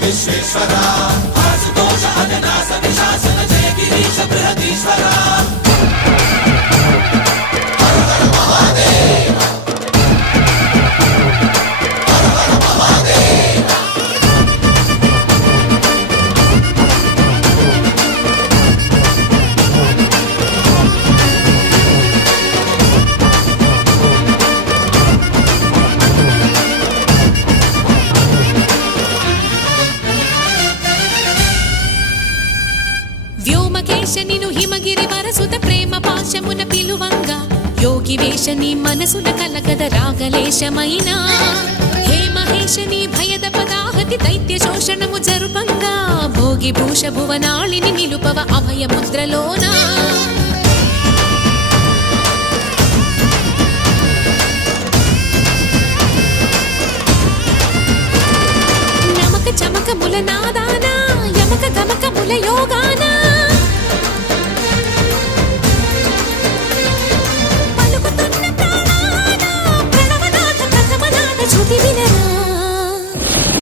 విశ్వేశ్వరా ఆశుతోష అజనాస విశాసన జయ గిరీశ బృహదీశ్వరా హర హర మహాదేవ హర హర మహాదేవ వ్యోమకేశనిను హిమగిరి వరసుత ప్రేమ పాశమున పిలువంగా యోగి వేషని మనసున కలకద రాగలేశమైనా హే మహేశని భయద పదాహతి దైత్య శోషణము జరుపంగా భోగి భూష భువనాళిని నిలుపవ అభయ ముద్రలోనా నమక చమక ముల నాదానా యమక గమక ముల యోగానా